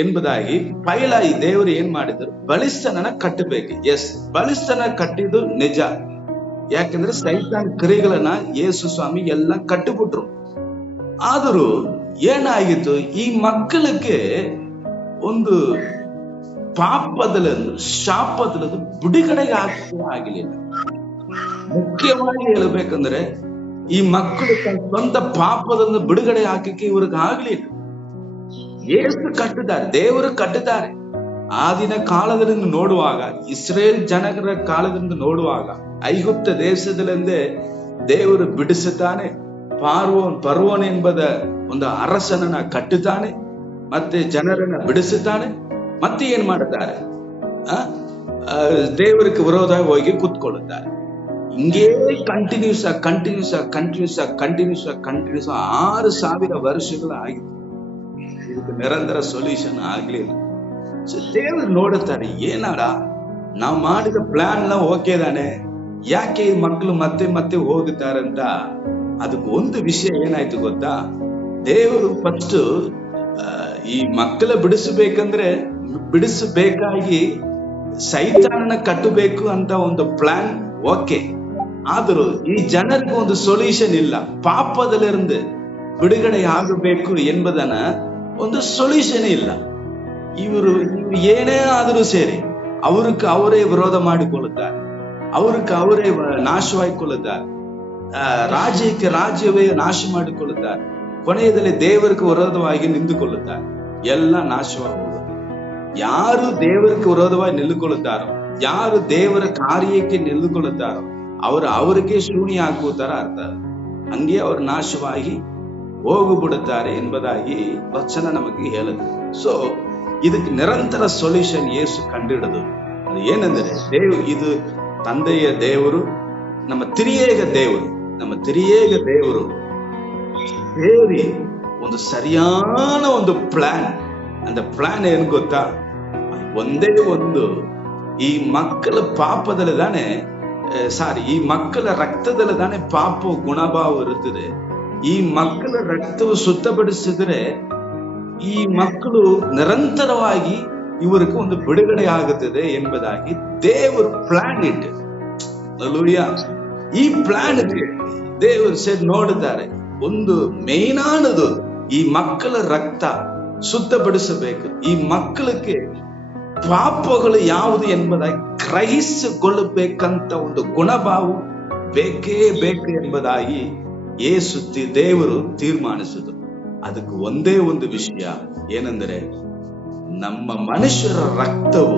ಎಂಬುದಾಗಿ ಪೈಲಾಯಿ ದೇವರು ಏನ್ ಮಾಡಿದ್ರು, ಬಲಿಷ್ಠನನ್ನ ಕಟ್ಟಬೇಕು. ಎಸ್, ಬಲಿಷ್ಠನ ಕಟ್ಟಿದ್ದು ನಿಜ. ಯಾಕಂದ್ರೆ ಸೈತಾನ್ ಕ್ರಿಯೆಗಳನ್ನ ಯೇಸು ಸ್ವಾಮಿ ಎಲ್ಲ ಕಟ್ಟಿಬಿಟ್ರು. ಆದರೂ ಏನಾಗಿತ್ತು, ಈ ಮಕ್ಕಳಿಗೆ ಒಂದು ಪಾಪದಲ್ಲಿ ಶಾಪದಲ್ಲಿ ಬಿಡುಗಡೆಗೆ ಆಗಲಿಲ್ಲ. ಮುಖ್ಯವಾಗಿ ಹೇಳಬೇಕಂದ್ರೆ ಈ ಮಕ್ಕಳು ತನ್ನ ಸ್ವಂತ ಪಾಪದಿಂದ ಬಿಡುಗಡೆ ಹಾಕಕ್ಕೆ ಇವ್ರಿಗೆ ಆಗ್ಲಿಲ್ಲ. ಯೇಸು ಕಟ್ಟಿದ್ದಾರೆ, ದೇವರು ಕಟ್ಟಿದ್ದಾರೆ. ಆ ದಿನ ಕಾಲದಿಂದ ನೋಡುವಾಗ, ಇಸ್ರೇಲ್ ಜನರ ಕಾಲದಿಂದ ನೋಡುವಾಗ, ಐಗುಪ್ತ ದೇಶದಲ್ಲಿಂದೇ ದೇವರು ಬಿಡಿಸುತ್ತಾನೆ. ಫರೋನ್ ಎಂಬುದ ಒಂದು ಅರಸನನ್ನ ಕಟ್ಟುತ್ತಾನೆ, ಮತ್ತೆ ಜನರನ್ನ ಬಿಡಿಸುತ್ತಾನೆ. ಮತ್ತೆ ಏನ್ ಮಾಡುತ್ತಾರೆ, ದೇವರಿಗೆ ವಿರೋಧವಾಗಿ ಹೋಗಿ ಕೂತ್ಕೊಳ್ಳುತ್ತಾರೆ. ಹಿಂಗೇ ಕಂಟಿನ್ಯೂಸ್ 6,000 ವರ್ಷಗಳು ಆಗಿತ್ತು. ಇದಕ್ಕೆ ನಿರಂತರ ಸೊಲ್ಯೂಷನ್ ಆಗ್ಲಿಲ್ಲ. ಸೊ ದೇವರು ನೋಡುತ್ತಾರೆ, ಏನಾಡ ನಾವು ಮಾಡಿದ ಪ್ಲಾನ್ ಎಲ್ಲ ಓಕೆ ತಾನೆ, ಯಾಕೆ ಈ ಮಕ್ಕಳು ಮತ್ತೆ ಮತ್ತೆ ಹೋಗುತ್ತಾರಂತ. ಅದಕ್ಕೆ ಒಂದು ವಿಷಯ ಏನಾಯ್ತು ಗೊತ್ತಾ, ದೇವರು ಫಸ್ಟ್ ಈ ಮಕ್ಕಳ ಬಿಡಿಸಬೇಕಾಗಿ ಸೈತಾನನ ಕಟ್ಟಬೇಕು ಅಂತ ಒಂದು ಪ್ಲಾನ್ ಓಕೆ. ಆದರೂ ಈ ಜನರಿಗೆ ಒಂದು ಸೊಲ್ಯೂಷನ್ ಇಲ್ಲ. ಪಾಪದಲ್ಲಿருந்து ಬಿಡುಗಡೆ ಆಗಬೇಕು ಎಂಬುದನ್ನ ಒಂದು ಸೊಲ್ಯೂಷನ್ ಇಲ್ಲ. ಇವರು ಏನೇ ಆದರೂ ಸೇರಿ ಅವರೇ ವಿರೋಧ ಮಾಡಿಕೊಳ್ಳುತ್ತಾರೆ, ಅವರೇ ನಾಶವಾಗಿಕೊಳ್ಳುತ್ತಾರೆ, ರಾಜ್ಯವೇ ನಾಶ ಮಾಡಿಕೊಳ್ಳುತ್ತಾರೆ. ಕೊನೆಯದಲ್ಲಿ ದೇವರಿಗೆ ವಿರೋಧವಾಗಿ ನಿಂತುಕೊಳ್ಳುತ್ತಾರೆ, ಎಲ್ಲ ನಾಶವಾಗುವುದು. ಯಾರು ದೇವರಿಗೆ ವಿರೋಧವಾಗಿ ನಿಲ್ಲುಕೊಳ್ಳುತ್ತಾರೋ, ಯಾರು ದೇವರ ಕಾರ್ಯಕ್ಕೆ ನಿಲ್ಲುಕೊಳ್ಳುತ್ತಾರೋ ಅವರಿಗೆ ಶೂನ್ಯ ಹಾಕುತ್ತಾರ ಅರ್ಥ. ಹಂಗೆ ಅವರು ನಾಶವಾಗಿ ಹೋಗಿಬಿಡುತ್ತಾರೆ ಎಂಬುದಾಗಿ ವಚನ ನಮಗೆ ಹೇಳುತ್ತೆ. ಸೊ ಇದಕ್ಕೆ ನಿರಂತರ ಸೊಲ್ಯೂಷನ್ ಯೇಸು ಕಂಡಿಡೋದು ಅದು ಏನಂದ್ರೆ, ಇದು ತಂದೆಯ ದೇವರು, ನಮ್ಮ ತಿರಿಯೇಗ ದೇವರು ಸೇರಿ ಒಂದು ಸರಿಯಾದ ಒಂದು ಪ್ಲಾನ್. ಅಂತ ಪ್ಲಾನ್ ಏನ್ ಗೊತ್ತಾ, ಒಂದೇ ಒಂದು, ಈ ಮಕ್ಕಳ ಪಾಪದಲ್ಲಿ ತಾನೆ ಈ ಮಕ್ಕಳ ರಕ್ತದಲ್ಲಿ ತಾನೆ ಪಾಪ ಗುಣಭಾವ ಇರುತ್ತದೆ. ಈ ಮಕ್ಕಳ ರಕ್ತವು ಶುದ್ಧಪಡಿಸಿದ್ರೆ ಈ ಮಕ್ಕಳು ನಿರಂತರವಾಗಿ ಇವರಿಗೆ ಒಂದು ಬಿಡುಗಡೆ ಆಗುತ್ತದೆ ಎಂಬುದಾಗಿ ದೇವರು ಪ್ಲಾನ್ ಇಟ್ಟು. ಈ ಪ್ಲಾನ್ ದೇವರು ನೋಡುತ್ತಾರೆ, ಒಂದು ಮೇನ್ ಆನದು ಈ ಮಕ್ಕಳ ರಕ್ತ ಶುದ್ಧಪಡಿಸಬೇಕು. ಈ ಮಕ್ಕಳಿಗೆ ಪಾಪಗಳು ಯಾವುದು ಎಂಬುದಾಗಿ ಗ್ರಹಿಸಿಕೊಳ್ಳಬೇಕಂತ ಒಂದು ಗುಣಭಾವ ಬೇಕೇ ಬೇಕು ಎಂಬುದಾಗಿ ದೇವರು ತೀರ್ಮಾನಿಸಿದರು. ಅದಕ್ಕೆ ಒಂದೇ ಒಂದು ವಿಷಯ ಏನೆಂದರೆ, ನಮ್ಮ ಮನುಷ್ಯರ ರಕ್ತವು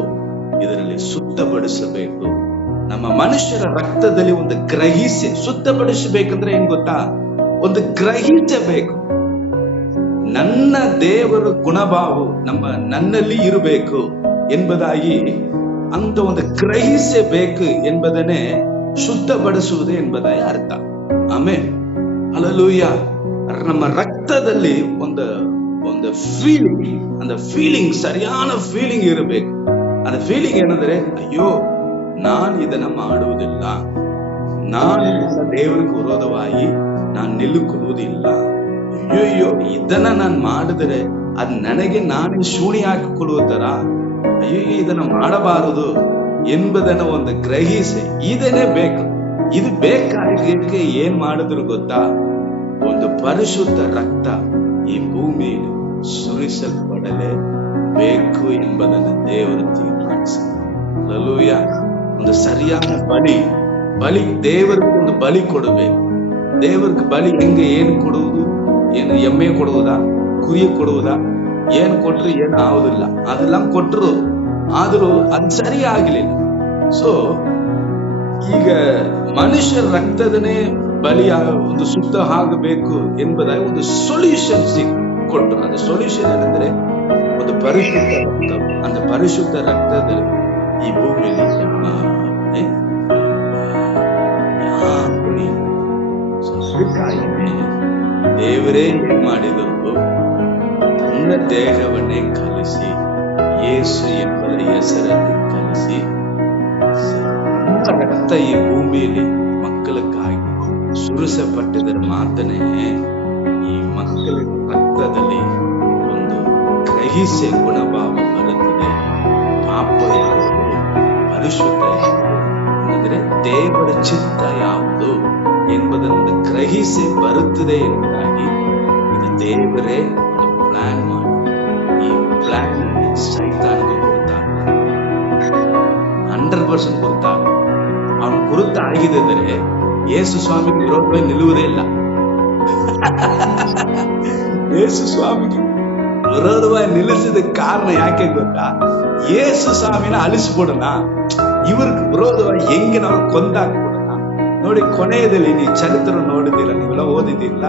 ಇದರಲ್ಲಿ ಶುದ್ಧಪಡಿಸಬೇಕು. ನಮ್ಮ ಮನುಷ್ಯರ ರಕ್ತದಲ್ಲಿ ಒಂದು ಗ್ರಹಿಸಿ ಶುದ್ಧಪಡಿಸಬೇಕಂದ್ರೆ ಏನ್ ಗೊತ್ತಾ, ಒಂದು ಗ್ರಹಿಸಬೇಕು. ನನ್ನ ದೇವರ ಗುಣಭಾವ ನನ್ನಲ್ಲಿ ಇರಬೇಕು ಎಂಬುದಾಗಿ ಅಂತ ಒಂದು ಗ್ರಹಿಸಬೇಕು ಎಂಬುದನ್ನೇ ಶುದ್ಧಪಡಿಸುವುದು ಎಂಬುದಾಗಿ ಅರ್ಥ. ಆಮೇಲೆ ಹಲ್ಲೆಲೂಯಾ. ನಮ್ಮ ರಕ್ತದಲ್ಲಿ ಒಂದು ಫೀಲಿಂಗ್ ಸರಿಯಾದ ಫೀಲಿಂಗ್ ಇರಬೇಕು. அந்த ಫೀಲಿಂಗ್ ಏನಂದ್ರೆ, ಅಯ್ಯೋ ನಾನು ಇದನ್ನ ಮಾಡುವುದಿಲ್ಲ, ನಾನು ದೇವರಿಗೆ ವಿರೋಧವಾಗಿ ನಾನು ನಿಲ್ಲುಕೊಳ್ಳುವುದಿಲ್ಲ, ಅಯ್ಯೋ ಇದನ್ನ ನಾನು ಮಾಡಿದರೆ ಅದು ನನಗೆ ನಾನೇ ಶೂಣಿ ಹಾಕಿಕೊಳ್ಳುವ ತರ, ಅಯ್ಯೋ ಇದನ್ನ ಮಾಡಬಾರದು ಎಂಬುದನ್ನ ಒಂದು ಗ್ರಹಿಸಿ ಇದನ್ನೇ ಬೇಕು. ಇದು ಬೇಕಾಗಕ್ಕೆ ಏನ್ ಮಾಡಿದ್ರು ಗೊತ್ತಾ, ಒಂದು ಪರಿಶುದ್ಧ ರಕ್ತ ಈ ಭೂಮಿಯಲ್ಲಿ ಸುರಿಸಲ್ಪಡಲೇ ಬೇಕು ಎಂಬುದನ್ನು ದೇವರು ತೀರ್ಮಾನಿಸಿದರು. ಹಲ್ಲೆಲೂಯಾ. ಒಂದು ಸರಿಯಾದ ಬಲಿ ದೇವರಿಗೆ ಒಂದು ಬಲಿ ಕೊಡಬೇಕು. ದೇವರಿಗೆ ಬಲಿ ಹೆಂಗೆ, ಏನು ಕೊಡುವುದು, ಏನು ಎಮ್ಮೆ ಕೊಡುವುದಾ, ಕುರಿ ಕೊಡುವುದಾ, ಏನು ಕೊಟ್ರು ಏನು ಆಗುದಿಲ್ಲ. ಅದೆಲ್ಲ ಕೊಟ್ಟರು, ಆದರೂ ಅದು ಸರಿ ಆಗಲಿಲ್ಲ. ಸೊ ಈಗ ಮನುಷ್ಯರ ರಕ್ತದನೇ ಬಲಿ ಒಂದು ಶುದ್ಧ ಆಗಬೇಕು ಎಂಬುದಾಗಿ ಒಂದು ಸೊಲ್ಯೂಷನ್ ಕೊಟ್ಟರು. ಅದು ಸೊಲ್ಯೂಷನ್ ಏನಂದ್ರೆ, ಒಂದು ಪರಿಶುದ್ಧ ರಕ್ತ. அந்த ಪರಿಶುದ್ಧ ರಕ್ತದಲ್ಲಿ ಈ ಭೂಮಿಯಲ್ಲಿ ದೇವರೇ ಏನ್ ಮಾಡಿದರು, ತನ್ನ ದೇಹವನ್ನೇ ಕಲಿಸಿ, ಯೇಸು ಎಂಬ ಹೆಸರಲ್ಲಿ ಕಲಿಸಿ ರಕ್ತ ಈ ಭೂಮಿಯಲ್ಲಿ ಮಕ್ಕಳಕ್ಕಾಗಿ ಸುರಿಸಲ್ಪಟ್ಟಿದ್ದರ ಮಾತನೇ ಈ ಮಕ್ಕಳ ರಕ್ತದಲ್ಲಿ ಒಂದು ಗ್ರಹಿಸೆ ಗುಣಭಾವ ಬರುತ್ತದೆ. ಪಾಪ ಯಾವುದು, ಪರಿಶುದ್ಧ ಯಾವುದು, ಅಂದರೆ ದೇವರ ಚಿತ್ತ ಯಾವುದು ಎಂಬುದನ್ನು ಗ್ರಹಿಸಿ ಬರುತ್ತದೆ ಎಂಬುದಾಗಿ ಇದು ದೇವರೇ ಒಂದು ಪ್ಲಾನ್ ಮಾಡಿ, ಈ ಪ್ಲಾನ್ ಸೈತಾನಿಗೆ ಗುರುತಾಗಲ್ಲ, 100% ಗುರುತಾಗಲ್ಲ. ಅವನು ಗುರುತಾಗಿದ್ದರೆ ಯೇಸು ಸ್ವಾಮಿಗೆ ವಿರೋಧವಾಗಿ ನಿಲ್ಲುವುದೇ ಇಲ್ಲ. ಯೇಸು ಸ್ವಾಮಿಗೆ ವಿರೋಧವಾಗಿ ನಿಲ್ಲಿಸಿದ ಕಾರಣ ಯಾಕೆ ಗೊತ್ತಾ? ಯೇಸು ಸ್ವಾಮಿನ ಅಲಿಸ್ಬಿಡೋಣ, ಇವ್ರಿಗೆ ವಿರೋಧವಾಗಿ ಹೆಂಗೆ ನಾವು ಕೊಂದಾಕ್ಬಿಡೋಣ. ನೋಡಿ, ಕೊನೆಯದಲ್ಲಿ ನೀವು ಚರಿತ್ರೆ ನೋಡಿದ್ದೀರ, ನೀವೆಲ್ಲ ಓದಿದ್ದೀರಲ್ಲ,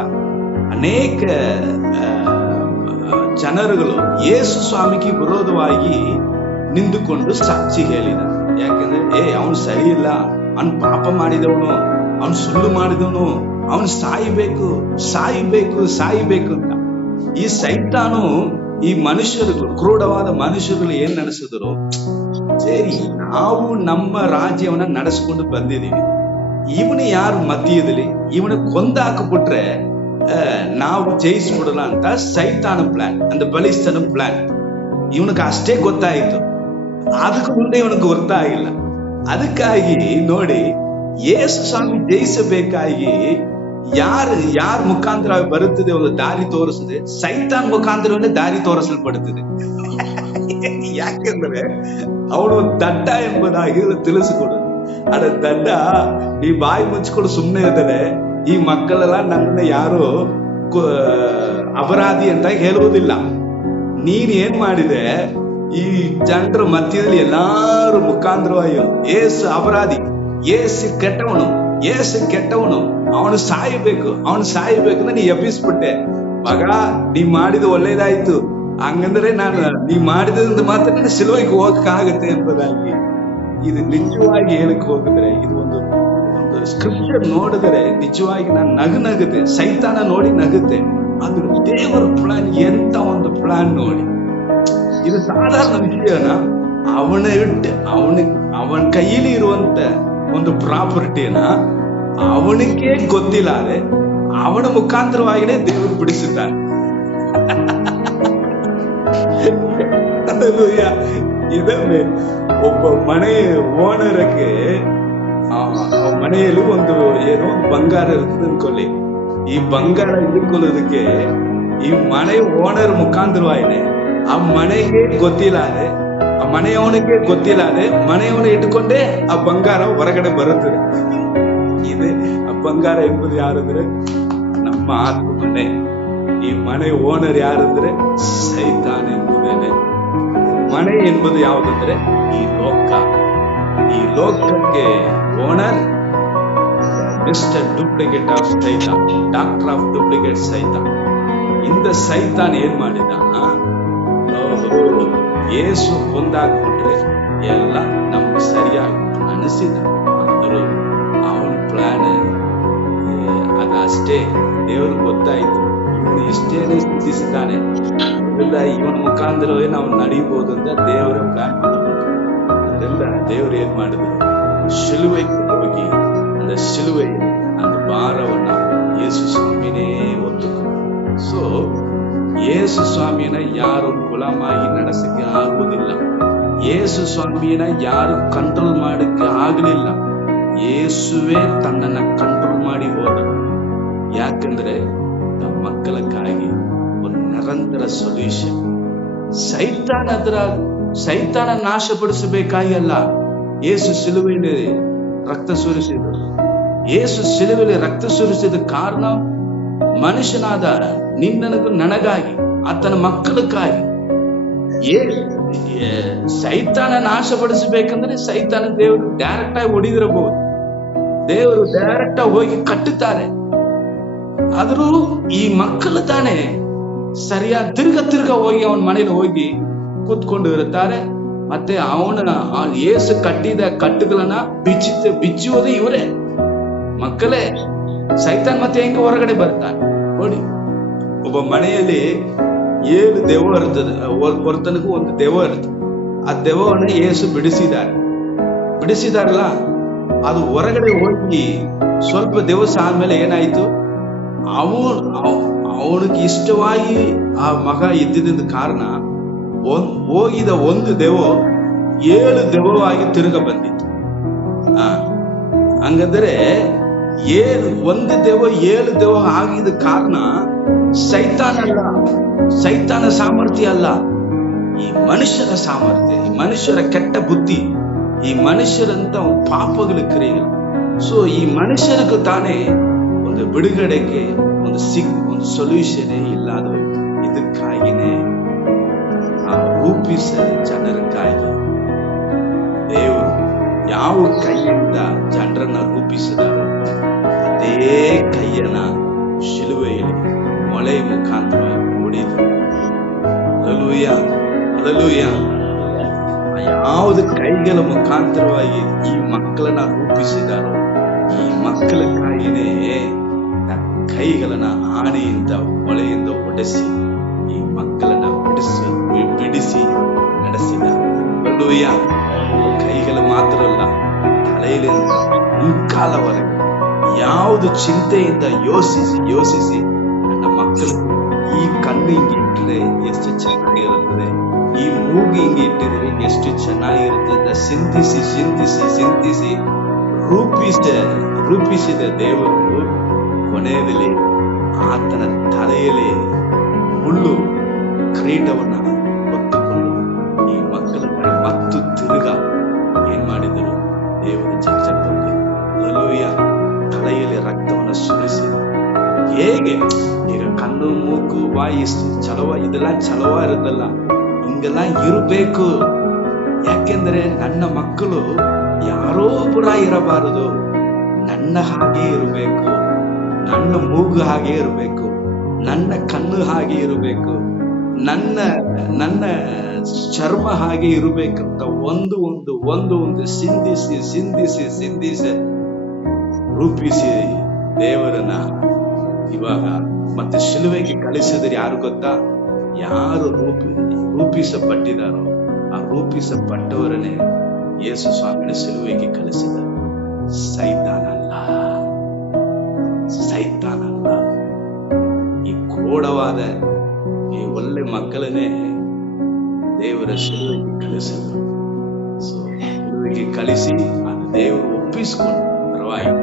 ಅನೇಕ ಜನರುಗಳು ಯೇಸು ಸ್ವಾಮಿಗೆ ವಿರೋಧವಾಗಿ ನಿಂತುಕೊಂಡು ಸಾಕ್ಷಿ ಹೇಳಿದ. ಯಾಕಂದ್ರೆ ಅವನು ಸರಿ ಇಲ್ಲ, ಅವನು ಪಾಪ ಮಾಡಿದವನು, ಅವನು ಸುಳ್ಳು ಮಾಡಿದವನು, ಅವನು ಸಾಯ್ಬೇಕು ಸಾಯ್ಬೇಕು ಸಾಯ್ಬೇಕು ಅಂತ. ಈ ಸೈತಾನು ಈ ಮನುಷ್ಯರುಗಳು, ಕ್ರೂಢವಾದ ಮನುಷ್ಯರುಗಳು ಏನ್ ನಡೆಸಿದ್ರು, ಸರಿ ನಾವು ನಮ್ಮ ರಾಜ್ಯವನ್ನ ನಡೆಸ್ಕೊಂಡು ಬಂದಿದೀವಿ, ಇವನು ಯಾರು ಮಧ್ಯದಲ್ಲಿ ಇವನ ಕೊಂದಾಕ್ಬಿಟ್ರೆ ನಾವು ಜಯಿಸ್ಬಿಡೋಣ ಅಂತ ಸೈತಾನ ಪ್ಲಾನ್, ಅಂದ್ರೆ ಬಲಿಷ್ಠನ ಪ್ಲಾನ್. ಇವನಿಗೆ ಅಷ್ಟೇ ಗೊತ್ತಾಯಿತು, ಅದಕ್ಕೆ ಮುಂದೆ ಇವನಿಗೆ ಗೊತ್ತಾಗಿಲ್ಲ. ಅದಕ್ಕಾಗಿ ನೋಡಿ, ಯೇಸು ಸ್ವಾಮಿ ಜಯಿಸಬೇಕಾಗಿ ಯಾರ ಮುಖಾಂತರ ಬರುತ್ತದೆ ಒಂದು ದಾರಿ ತೋರಿಸದೆ, ಸೈತಾನ್ ಮುಖಾಂತರವನ್ನೇ ದಾರಿ ತೋರಿಸಲ್ಪಡುತ್ತದೆ. ಯಾಕೆಂದ್ರೆ ಅವನು ದಡ್ಡ ಎಂಬುದಾಗಿ ತಿಳಿಸಿಕೊಡು. ಅದ ದಡ್ಡ, ಈ ಬಾಯಿ ಮುಚ್ಕೊಂಡು ಸುಮ್ಮನೆ ಇದ್ದಾರೆ, ಈ ಮಕ್ಕಳೆಲ್ಲ ನನ್ನನ್ನ ಯಾರು ಅಪರಾಧಿ ಅಂತ ಹೇಳುವುದಿಲ್ಲ. ನೀನ್ ಏನ್ ಮಾಡಿದೆ, ಈ ಜನರ ಮಧ್ಯದಲ್ಲಿ ಎಲ್ಲಾರು ಮುಖಾಂತರವಾಗಿ ಏಸು ಅಪರಾಧಿ, ಏಸು ಕೆಟ್ಟವನು, ಅವನು ಸಾಯಬೇಕು ಅಂತ ನೀ ಎಬ್ಬಿಸ್ಬಿಟ್ಟೆ. ಮಗ, ನೀ ಮಾಡಿದ ಒಳ್ಳೇದಾಯ್ತು, ಹಂಗಂದ್ರೆ ನೀ ಮಾಡಿದ್ರಿಂದ ಮಾತ್ರ ನಾನು ಸಿಲುವೆಗೆ ಹೋಗಕ್ಕಾಗತ್ತೆ ಎಂಬುದಾಗಿ. ಇದು ನಿಜವಾಗಿ ಹೇಳಕ್ ಹೋಗಿದ್ರೆ, ಇದು ಒಂದು ಸ್ಕ್ರಿಪ್ಚರ್ ನೋಡಿದರೆ ನಿಜವಾಗಿ ನಾನು ನಗುತ್ತೆ, ಸೈತಾನ ನೋಡಿ ನಗುತ್ತೆ. ಅದು ದೇವರ ಪ್ಲಾನ್, ಎಂತ ಒಂದು ಪ್ಲಾನ್ ನೋಡಿ. ಇದು ಸಾಧಾರಣ ವಿಷಯನ ಅವನ ಕೈಯಲ್ಲಿ ಇರುವಂತ ಒಂದು ಪ್ರಾಪರ್ಟಿಯನ್ನ ಅವನಿಗೆ ಗೊತ್ತಿಲ್ಲದೆ ಅವನ ಮುಖಾಂತರವಾಗಿನೇ ದೇವರು ಬಿಡಿಸಿದ್ದಾನೆ. ಇದನ್ನೇ ಒಬ್ಬ ಮನೆ ಓನರ್ಗೆ ಮನೆಯಲ್ಲಿ ಒಂದು ಬಂಗಾರ ಇರ್ತದೆ ಅನ್ಕೊಳ್ಳಿ. ಈ ಬಂಗಾರ ಇಟ್ಕೊಳ್ಳೋದಕ್ಕೆ ಈ ಮನೆ ಓನರ್ ಮುಖಾಂತರವಾಗಿದೆ, ಆ ಮನೆಗೆ ಗೊತ್ತಿಲ್ಲದೆ, ಆ ಮನೆಯವನಿಗೆ ಗೊತ್ತಿಲ್ಲದೆ ಮನೆಯವನು ಇಟ್ಕೊಂಡೇ ಆ ಬಂಗಾರ ಹೊರಗಡೆ ಬರುತ್ತದೆ. ಇದೆ ಆ ಬಂಗಾರ ಎಂಬುದು ಯಾರಂದ್ರೆ ನಮ್ಮ ಆತ್ಮ ಮನೆ. ಈ ಮನೆ ಓನರ್ ಯಾರಂದ್ರೆ ಸೈತಾನ್ ಎಂಬುದೇನೆ. ಮನೆ ಎಂಬುದು ಯಾವುದಂದ್ರೆ ಈ ಲೋಕ. ಈ ಲೋಕಕ್ಕೆ ಓನರ್ ಮಿಸ್ಟರ್ ಡೂಪ್ಲಿಕೇಟ್ ಆಫ್ ಸೈತಾನ್, ಡಾಕ್ಟರ್ ಆಫ್ ಡೂಪ್ಲಿಕೇಟ್ ಸೈತಾನ್. ಇಂದ ಸೈತಾನ್ ಏನ್ ಮಾಡಿದ, ಯೇಸು ಕೊಂದಾಕ್ಬಿಟ್ರೆ ಎಲ್ಲ ನಮ್ಗೆ ಸರಿಯಾಗಿ ಅನಿಸಿದ. ಅಂದ್ರು ಅವನ ಪ್ಲಾನ್ ಅದಷ್ಟೇ. ದೇವ್ರಿಗೆ ಗೊತ್ತಾಯ್ತು, ಇವನು ಇಷ್ಟೇನೆ ಸಿದ್ಧಿಸಿದ್ದಾನೆ, ಇವನ ಮುಖಾಂತರವೇ ನಾವು ನಡೀಬಹುದು ಅಂತ ದೇವರ ಪ್ಲಾನ್ ಮಾಡಿದ್ರು. ಅದರಿಂದ ದೇವರು ಏನ್ ಮಾಡಿದ್ರು, ಶಿಲುವೆಗೆ ಹೋಗಿ ಅಂದ್ರೆ ಶಿಲುವೆ அந்த ಭಾರವನ್ನ ಯೇಸು ಸ್ವಾಮಿನೇ ಹೊತ್ತುಕೊಂಡು. ಸೊ ಯೇಸು ಸ್ವಾಮಿಯನ್ನ ಯಾರು ಗುಲಾಮಾಗಿ ನಡೆಸಕ್ಕೆ ಆಗುವುದಿಲ್ಲ, ಯೇಸು ಸ್ವಾಮಿಯನ್ನ ಯಾರು ಕಂಟ್ರೋಲ್ ಮಾಡಕ್ಕೆ ಆಗಲಿಲ್ಲ. ಯೇಸುವೆ ತನ್ನನ್ನ ಕಂಟ್ರೋಲ್ ಮಾಡಿ ಹೋದ. ಯಾಕಂದ್ರೆ ತಮ್ಮ ಮಕ್ಕಳಕ್ಕಾಗಿ ಒಂದು ನಿರಂತರ ಸೊಲ್ಯೂಷನ್. ಸೈತಾನ ನಾಶಪಡಿಸಬೇಕಾಗಿ ಅಲ್ಲ, ಯೇಸು ಶಿಲುವೆಯಲ್ಲಿ ರಕ್ತ ಸುರಿಸಿದರು. ಯೇಸು ಶಿಲುವೆಯಲ್ಲಿ ರಕ್ತ ಸುರಿಸಿದ ಕಾರಣ ಮನುಷ್ಯನಾದ ನಿನ್ನನಗೂ ನನಗಾಗಿ, ಆತನ ಮಕ್ಕಳಕ್ಕಾಗಿ. ಸೈತಾನ ನಾಶಪಡಿಸಬೇಕಂದ್ರೆ ಸೈತಾನ ದೇವರು ಡೈರೆಕ್ಟ್ ಆಗಿ ಹೊಡಿದಿರಬಹುದು, ದೇವರು ಡೈರೆಕ್ಟ್ ಆಗಿ ಹೋಗಿ ಕಟ್ಟುತ್ತಾರೆ. ಆದರೂ ಈ ಮಕ್ಕಳು ತಾನೇ ಸರಿಯಾಗಿ ತಿರ್ಗ ಹೋಗಿ ಅವನ ಮನೇಲಿ ಹೋಗಿ ಕೂತ್ಕೊಂಡು ಇರುತ್ತಾರೆ. ಮತ್ತೆ ಯೇಸು ಕಟ್ಟಿದ ಕಟ್ಟುಗಳನ್ನ ಬಿಚ್ಚುವುದೇ ಇವರೇ ಮಕ್ಕಳೇ. ಸೈತಾನ್ ಮತ್ತೆ ಹೆಂಗೆ ಹೊರಗಡೆ ಬರ್ತಾನೆ ನೋಡಿ. ಒಬ್ಬ ಮನೆಯಲ್ಲಿ 7 ದೆವ್ವ ಇರ್ತದೆ, ಹೊರತನಗೂ ಒಂದು ದೆವ್ವ ಇರ್ತದೆ. ಆ ದೆವ್ವವನ್ನು ಯೇಸು ಬಿಡಿಸಿದಾರಲ್ಲ, ಅದು ಹೊರಗಡೆ ಹೋಗಿ ಸ್ವಲ್ಪ ದಿವಸ ಆದ್ಮೇಲೆ ಏನಾಯ್ತು, ಅವನಿಗೆ ಇಷ್ಟವಾಗಿ ಆ ಮಗ ಇದ್ದಿದ್ದ ಕಾರಣ ಹೋಗಿದ ಒಂದು ದೆವ್ವ 7 ದೆವ್ವವಾಗಿ ತಿರುಗ ಬಂದಿತ್ತು. ಹಂಗಂದ್ರೆ ಒಂದು ದೆವ್ವ 7 ದೆವ್ವ ಆಗಿದ ಕಾರಣ ಸೈತಾನ ಸಾಮರ್ಥ್ಯ ಅಲ್ಲ, ಈ ಮನುಷ್ಯರ ಸಾಮರ್ಥ್ಯ, ಈ ಮನುಷ್ಯರ ಕೆಟ್ಟ ಬುದ್ಧಿ, ಈ ಮನುಷ್ಯರಂತ ಪಾಪಗಳ ಕ್ರಿಯೆಗಳು. ಸೊ ಈ ಮನುಷ್ಯರಿಗೂ ತಾನೇ ಒಂದು ಬಿಡುಗಡೆಗೆ ಒಂದು ಸೊಲ್ಯೂಷನ್ ಇಲ್ಲದ ಇದಕ್ಕಾಗಿನೇ ರೂಪಿಸ ಜನರಿಗಾಗಿ ದೇವರು ಯಾವ ಕೈಯಿಂದ ಜನರನ್ನ ರೂಪಿಸಿದಾರೋ ಅದೇ ಕೈಯನ್ನ ಶಿಲುಬೆಯಲ್ಲಿ ಮೊಳೆ ಮುಖಾಂತರವಾಗಿ ಹೊಡೆದು ಹಲ್ಲೆಲೂಯಾ ಯಾವುದು ಕೈಗಳ ಮುಖಾಂತರವಾಗಿ ಈ ಮಕ್ಕಳನ್ನ ರೂಪಿಸಿದಾರೋ ಈ ಮಕ್ಕಳಕ್ಕಾಗಿನೇ ಕೈಗಳನ್ನ ಆಣೆಯಿಂದ ಮೊಳೆಯಿಂದ ಒಡೆಸಿ ಈ ಮಕ್ಕಳನ್ನ ಬಿಡಿಸಿ ನಡೆಸಿದ. ಹಲ್ಲೆಲೂಯಾ. ಕೈಗಳು ಮಾತ್ರ ಅಲ್ಲ, ತಲೆಯಿಂದ ಮುಕ್ಕಾಲವರೆಗೆ ಯಾವುದು ಚಿಂತೆಯಿಂದ ಯೋಚಿಸಿ ನನ್ನ ಮಕ್ಕಳು ಈ ಕಣ್ಣು ಹಿಂಗೆ ಇಟ್ಟರೆ ಎಷ್ಟು ಚೆನ್ನಾಗಿರುತ್ತದೆ, ಈ ಮೂಗು ಹಿಂಗೆ ಇಟ್ಟಿದ್ರೆ ಎಷ್ಟು ಚೆನ್ನಾಗಿರುತ್ತದೆ ಚಿಂತಿಸಿ ರೂಪಿಸಿದ ದೇವರು ಕೊನೆಯಲ್ಲಿ ಆತನ ತಲೆಯಲ್ಲಿ ಮುಳ್ಳು ಕಿರೀಟವನ್ನ ಹೊತ್ತುಕೊಂಡು ಈ ಮಕ್ಕಳ ಮತ್ತು ತಿರುಗ ಏನ್ ಮಾಡಿದರು, ದೇವರ ಚರ್ಚೆ ತಲೆಯಲ್ಲಿ ರಕ್ತವನ್ನು ಸುರಿಸಿ. ಹೇಗೆ ಈಗ ಕಣ್ಣು ಮೂಗು ಬಾಯಿ ಇದೆಲ್ಲ ಚಲವ ಇರುತ್ತಲ್ಲ, ಹಿಂಗೆಲ್ಲ ಇರಬೇಕು. ಯಾಕೆಂದ್ರೆ ನನ್ನ ಮಕ್ಕಳು ಯಾರೋ ಪುರ ಇರಬಾರದು, ನನ್ನ ಹಾಗೆ ಇರಬೇಕು, ನನ್ನ ಮೂಗು ಹಾಗೆ ಇರಬೇಕು, ನನ್ನ ಕಣ್ಣು ಹಾಗೆ ಇರಬೇಕು, ನನ್ನ ಚರ್ಮ ಹಾಗೆ ಇರಬೇಕಂತ ಒಂದು ಸಿಂಧಿಸಿ ರೂಪಿಸಿ ದೇವರನ್ನ ಇವಾಗ ಮತ್ತೆ ಶಿಲುಬೆಗೆ ಕಳಿಸಿದ್ರೆ ಯಾರು ಗೊತ್ತಾ? ಯಾರು ರೂಪಿಸಲ್ಪಟ್ಟಿದಾರೋ ಆ ರೂಪಿಸಲ್ಪಟ್ಟವರನ್ನೇ ಯೇಸು ಸ್ವಾಮಿನ ಶಿಲುಬೆಗೆ ಕಳಿಸಿದ. ಸೈತಾನಲ್ಲ. ಈ ಕ್ರೋಢವಾದ ಈ ಒಳ್ಳೆ ಮಕ್ಕಳನ್ನೇ ದೇವರ ಶಿಲುಬೆಗೆ ಕಳಿಸಿದ್ರು. ಶಿಲುಬೆಗೆ ಕಳಿಸಿ ಅದು ದೇವರು ಒಪ್ಪಿಸ್ಕೊಂಡು ಪರವಾಗಿ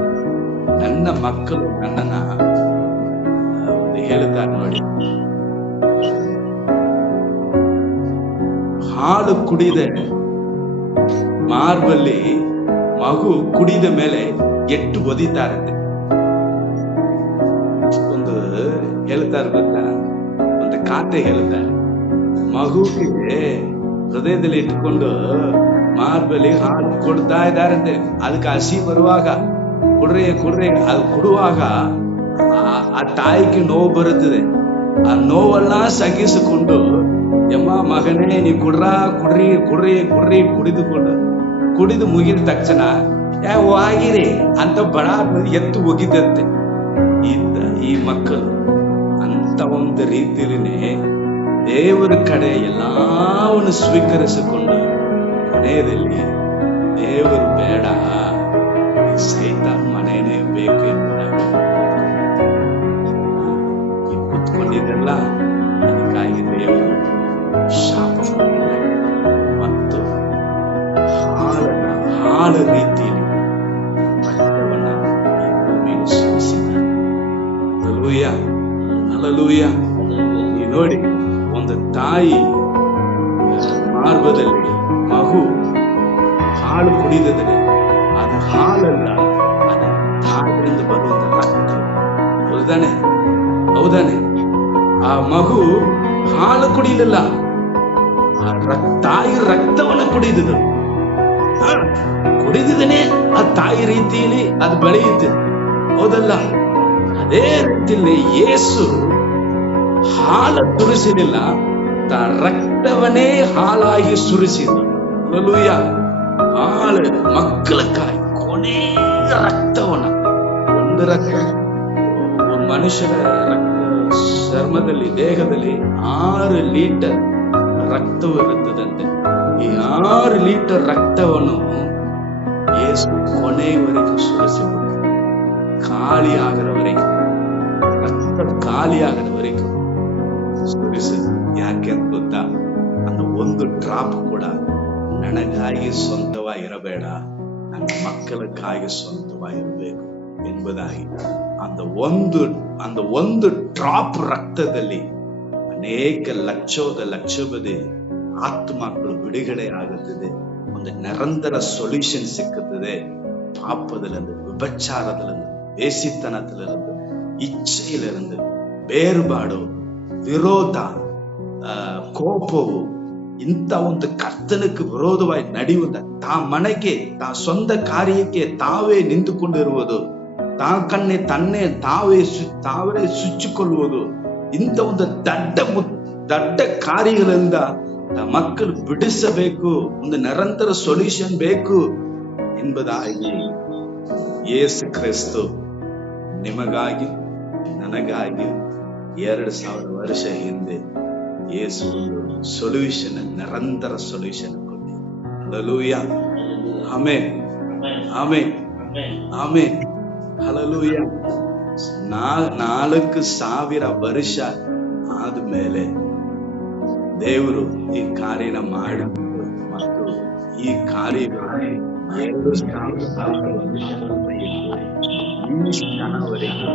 ನನ್ನ ಮಕ್ಕಳು ನನ್ನನ್ನ ಹೇಳ್ತಾರೆ ನೋಡಿ, ಹಾಲು ಕುಡಿದ ಮಾರ್ಬಲ್ಲಿ ಮಗು ಕುಡಿದ ಮೇಲೆ ಎಟ್ಟು ಒದಿತಾರಂತೆ. ಒಂದು ಹೇಳ್ತಾರೆ ಗೊತ್ತಾ, ಒಂದು ಖಾತೆ ಹೇಳ್ತಾರೆ, ಮಗುವಿಗೆ ಹೃದಯದಲ್ಲಿ ಇಟ್ಟುಕೊಂಡು ಮಾರ್ಬಲ್ಲಿ ಹಾಲು ಕೊಡ್ತಾ ಇದ್ದಾರಂತೆ. ಅದಕ್ಕೆ ಹಸಿ ಬರುವಾಗ ಕುಡ್ರೆ ಅದು ಕುಡುವಾಗ ಆ ತಾಯಿಗೆ ನೋವು ಬರುತ್ತದೆ. ಆ ನೋವೆಲ್ಲ ಸಹಿಸಿಕೊಂಡು ಯಮ್ಮ ಮಗನೇ ನೀ ಕುಡ್ರಿ ಕುಡಿದು ಮುಗಿದ ತಕ್ಷಣ ಆಗಿರಿ ಅಂತ ಬಡ ಎತ್ತು ಹೋಗಿದ್ದಂತೆ. ಈ ಮಕ್ಕಳು ಅಂತ ಒಂದು ರೀತಿಯಲ್ಲಿನೇ ದೇವರ ಕಡೆ ಎಲ್ಲವನ್ನು ಸ್ವೀಕರಿಸಿಕೊಂಡು ಕೊನೆಯದಲ್ಲಿ ದೇವರು ಬೇಡ, ಸೈತಾನ್ ಮನೇನೆ ಬೇಕು ಎಂಬುದಾಗಿ ಕೂತ್ಕೊಂಡಿದ್ದಲ್ಲ. ಅದಕ್ಕಾಗಿ ದೇವರು ಶಾಪ ಮತ್ತು ಹಾಳ ರೀತಿಯಲ್ಲಿ ರಕ್ತವನ್ನ ಈ ಭೂಮಿಯಲ್ಲಿ ಸುರಿಸಿದ್ದಾರೆ. ಹಲ್ಲೆಲೂಯಾ. ಈ ನೋಡಿ, ಒಂದು ತಾಯಿ ಮಾರ್ಗದಲ್ಲಿ ಮಗು ಹಾಲು ಕುಡಿದರೆ ಅದು ಹಾಲಲ್ಲ, ಅದು ತಾಯಿಯಿಂದ ಬರುವಂತ ರಕ್ತ. ಹೌದಾನೆ? ಆ ಮಗು ಹಾಲು ಕುಡಿಯಲಿಲ್ಲ, ತಾಯಿ ರಕ್ತವನ್ನು ಕುಡಿದಿದ್ದೇನೆ. ಆ ತಾಯಿ ರೀತಿಯಲ್ಲಿ ಅದು ಬೆಳೆಯುತ್ತೆ, ಹೌದಲ್ಲ? ಅದೇ ರೀತಿಯಲ್ಲಿ ಯೇಸು ಹಾಲು ಸುರಿಸಲಿಲ್ಲ, ರಕ್ತವನ್ನೇ ಹಾಲಾಗಿ ಸುರಿಸಿದ. ಹಲ್ಲೆಲೂಯಾ. ಹಾಲು ಮಕ್ಕಳಕ್ಕಾಗಿ ಕೊನೆಯ ರಕ್ತವನ್ನ, ಒಂದು ಮನುಷ್ಯನ ಚರ್ಮದಲ್ಲಿ ದೇಹದಲ್ಲಿ 6 ಲೀಟರ್ ರಕ್ತವು ಇರುತ್ತದಂತೆ. ಈ 6 ಲೀಟರ್ ರಕ್ತವನ್ನು ಯೇಸು ಕೊನೆಯವರೆಗೂ ಸುರಿಸಿಬಿಟ್ಟು ಖಾಲಿ ಆಗದವರೆಗೂ ಸುರಿಸಿದ. ಯಾಕೆ ಅಂತ ಗೊತ್ತಾ? அந்த ಒಂದು ಡ್ರಾಪ್ ಕೂಡ ನನಗಾಗಿ ಸ್ವಂತವಾಗಿರಬೇಡ, ನನ್ನ ಮಕ್ಕಳಕ್ಕಾಗಿ ಸ್ವಂತವಾಗಿರಬೇಕು ಎಂಬುದಾಗಿ அந்த ಒಂದು ಡ್ರಾಪ್ ರಕ್ತದಲ್ಲಿ ಅನೇಕ ಲಕ್ಷೋಪದಿ ಆತ್ಮಗಳು ಬಿಡುಗಡೆ ಆಗುತ್ತದೆ. ಒಂದು ನಿರಂತರ ಸೊಲ್ಯೂಷನ್ ಸಿಕ್ಕುತ್ತದೆ. பாப்பதிலிருந்து, விபச்சாரத்திலிருந்து, வேசித்தனத்திலிருந்து, இச்சையிலிருந்து, ಬೇರ್ಪಾಡು, ವಿರೋಧ, ಕೋಪವು ಇಂಥ ಒಂದು ಕರ್ತನಕ್ಕೆ ವಿರೋಧವಾಗಿ ನಡೆಯುವುದ ಮನೆಗೆ ಸ್ವಂತ ಕಾರ್ಯಕ್ಕೆ ತಾವೇ ನಿಂತುಕೊಂಡಿರುವುದು, ಕಣ್ಣೆ ತನ್ನೇ ತಾವೇ ಸುಚ್ಚಿಕೊಳ್ಳುವುದು, ಇಂಥ ಒಂದು ದೊಡ್ಡ ಕಾರ್ಯಗಳಿಂದ ಮಕ್ಕಳು ಬಿಡಿಸಬೇಕು, ಒಂದು ನಿರಂತರ ಸೊಲ್ಯೂಷನ್ ಬೇಕು ಎಂಬುದಾಗಿ ಯೇಸು ಕ್ರಿಸ್ತು ನಿಮಗಾಗಿ ನನಗಾಗಿ 2000 ವರ್ಷ ಹಿಂದೆ ಯೇಸು ಒಂದು ಸೊಲ್ಯೂಷನ್, ನಿರಂತರ ಸೊಲ್ಯೂಷನ್ ಕೊಟ್ಟಿದೆ. Hallelujah, amen, amen, amen, hallelujah. 4000 ವರ್ಷ ಆದ್ಮೇಲೆ ದೇವರು ಈ ಕಾರ್ಯನ ಮಾಡಿ ಮತ್ತು ಈ ಕಾರ್ಯಗಳು 2000 ವರ್ಷ ಈ ಕ್ಷಣವರೆಗೆ